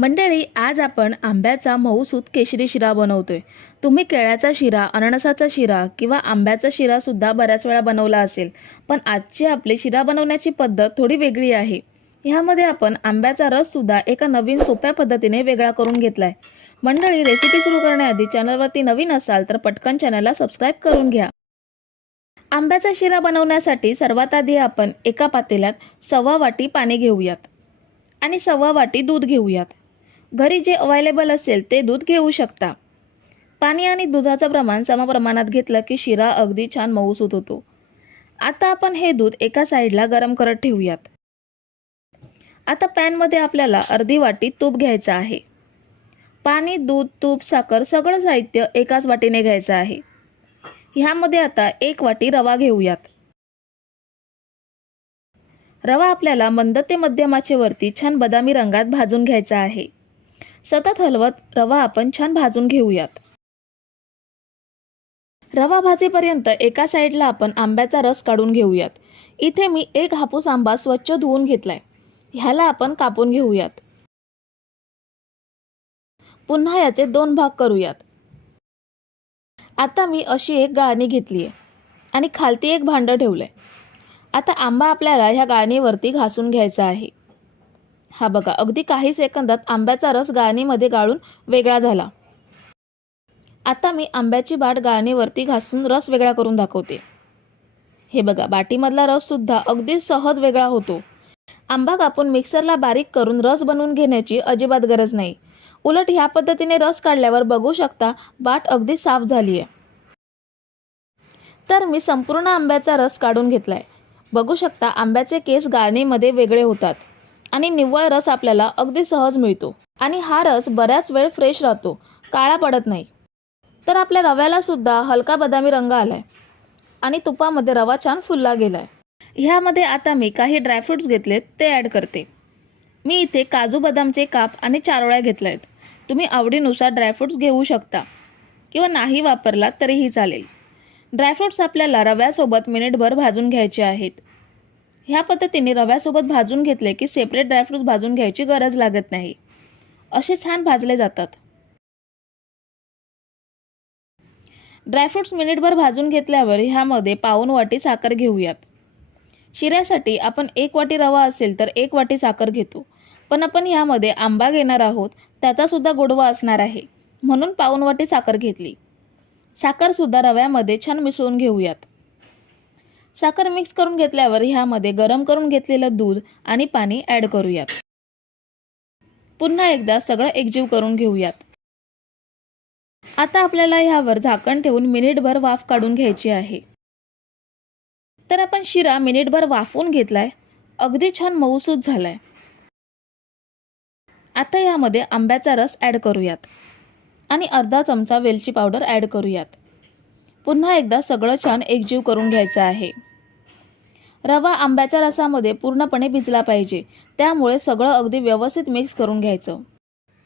मंडळी आज आपण आंब्याचा मऊसूत केशरी शिरा बनवतोय. तुम्ही केळ्याचा शिरा अननसाचा शिरा किंवा आंब्याचा शिरासुद्धा बऱ्याच वेळा बनवला असेल पण आजची आपली शिरा बनवण्याची पद्धत थोडी वेगळी आहे. ह्यामध्ये आपण आंब्याचा रससुद्धा एका नवीन सोप्या पद्धतीने वेगळा करून घेतलाय. मंडळी रेसिपी सुरू करण्याआधी चॅनलवरती नवीन असाल तर पटकन चॅनलला सबस्क्राईब करून घ्या. आंब्याचा शिरा बनवण्यासाठी सर्वात आधी आपण एका पातेल्यात सव्वा वाटी पाणी घेऊयात आणि सव्वा वाटी दूध घेऊयात. घरी जे अवेलेबल असेल ते दूध घेऊ शकता. पाणी आणि दुधाचं प्रमाण समप्रमाणात घेतलं की शिरा अगदी छान मऊसूत होतो. आता आपण हे दूध एका साईडला गरम करत ठेवूयात. आता पॅनमध्ये आपल्याला अर्धी वाटी तूप घ्यायचं आहे. पाणी दूध तूप साखर सगळं साहित्य एकाच वाटीने घ्यायचं आहे. ह्यामध्ये आता एक वाटी रवा घेऊयात. रवा आपल्याला मंद ते मध्यम आचेवरती छान बदामी रंगात भाजून घ्यायचा आहे. सतत हलवत रवा आपण छान भाजून घेऊयात. रवा भाजेपर्यंत एका साईडला आपण आंब्याचा रस काढून घेऊयात. इथे मी एक हापूस आंबा स्वच्छ धुवून घेतलाय. ह्याला आपण कापून घेऊयात. पुन्हा याचे दोन भाग करूयात. आता मी अशी एक गाळणी घेतली आहे आणि खालती एक भांडं ठेवलं आहे आता आंबा आपल्याला ह्या गाळणीवरती घासून घ्यायचा आहे. हा बघा अगदी काही सेकंदात आंब्याचा रस गाळणीमध्ये गाळून वेगळा झाला. आता मी आंब्याची बाट गाळणीवरती घासून रस वेगळा करून दाखवते. हे बघा बाटीमधला रससुद्धा अगदी सहज वेगळा होतो. आंबा कापून मिक्सरला बारीक करून रस बनवून घेण्याची अजिबात गरज नाही. उलट ह्या पद्धतीने रस काढल्यावर बघू शकता बाट अगदी साफ झाली आहे तर मी संपूर्ण आंब्याचा रस काढून घेतलाय. बघू शकता आंब्याचे केस गाळणीमध्ये वेगळे होतात. आणि निव्वळ रस आपल्याला अगदी सहज मिळतो. आणि हा रस बऱ्याच वेळ फ्रेश राहतो काळा पडत नाही. तर आपल्या रव्याला सुद्धा हलका बदामी रंग आलाय. आणि तुपामध्ये रवा छान फुलला गेलाय. ह्यामध्ये आता मी काही ड्रायफ्रुट्स घेतलेत ते ॲड करते. मी इथे काजू बदामचे काप आणि चारोळ्या घेतल्या आहेत तुम्ही आवडीनुसार ड्रायफ्रुट्स घेऊ शकता. किंवा नाही वापरलात तरीही चालेल. ड्रायफ्रुट्स आपल्याला रव्यासोबत मिनिटभर भाजून घ्यायचे आहेत. ह्या पद्धतीने रव्यासोबत भाजून घेतले की सेपरेट ड्रायफ्रुट्स भाजून घ्यायची गरज लागत नाही. असे छान भाजले जातात. ड्रायफ्रुट्स मिनिटभर भाजून घेतल्यावर ह्यामध्ये पाऊन वाटी साखर घेऊयात. शिऱ्यासाठी आपण एक वाटी रवा असेल तर एक वाटी साखर घेतो. पण आपण ह्यामध्ये आंबा घेणार आहोत त्याचासुद्धा गोडवा असणार आहे. म्हणून पाऊन वाटी साखर घेतली. साखरसुद्धा रव्यामध्ये छान मिसळून घेऊयात. साखर मिक्स करून घेतल्यावर ह्यामध्ये गरम करून घेतलेलं दूध आणि पाणी ॲड करूयात. पुन्हा एकदा सगळं एकजीव करून घेऊयात. आता आपल्याला ह्यावर झाकण ठेवून मिनिटभर वाफ काढून घ्यायची आहे. तर आपण शिरा मिनिटभर वाफवून घेतलाय. अगदी छान मऊसूत झालाय. आता यामध्ये आंब्याचा रस ॲड करूयात. आणि अर्धा चमचा वेलची पावडर ॲड करूयात. पुन्हा एकदा सगळं छान एकजीव करून घ्यायचं आहे. रवा आंब्याच्या रसामध्ये पूर्णपणे भिजला पाहिजे. त्यामुळे सगळं अगदी व्यवस्थित मिक्स करून घ्यायचं.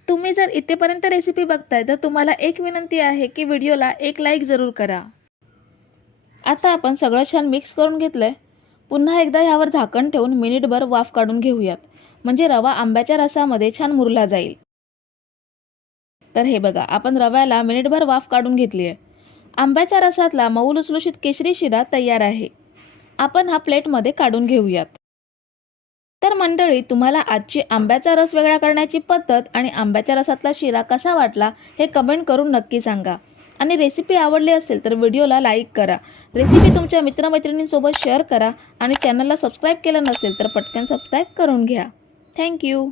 तुम्ही जर इथेपर्यंत रेसिपी बघताय तर तुम्हाला एक विनंती आहे की व्हिडिओला एक लाईक जरूर करा. आता आपण सगळं छान मिक्स करून घेतलं आहे पुन्हा एकदा ह्यावर झाकण ठेवून मिनिटभर वाफ काढून घेऊयात. म्हणजे रवा आंब्याच्या रसामध्ये छान मुरला जाईल. तर हे बघा आपण रव्याला मिनिटभर वाफ काढून घेतली आहे आंब्याच्या रसातला मऊ लुसलुशीत केशरी शिरा तयार आहे. आपण हा प्लेटमध्ये काढून घेऊयात. तर मंडळी तुम्हाला आजची आंब्याचा रस वेगळा करण्याची पद्धत आणि आंब्याच्या रसातला शिरा कसा वाटला हे कमेंट करून नक्की सांगा. आणि रेसिपी आवडली असेल तर व्हिडिओला लाईक करा. रेसिपी तुमच्या मित्रमैत्रिणींसोबत शेअर करा आणि चॅनलला सबस्क्राईब केलं नसेल तर पटकन सबस्क्राईब करून घ्या. थँक्यू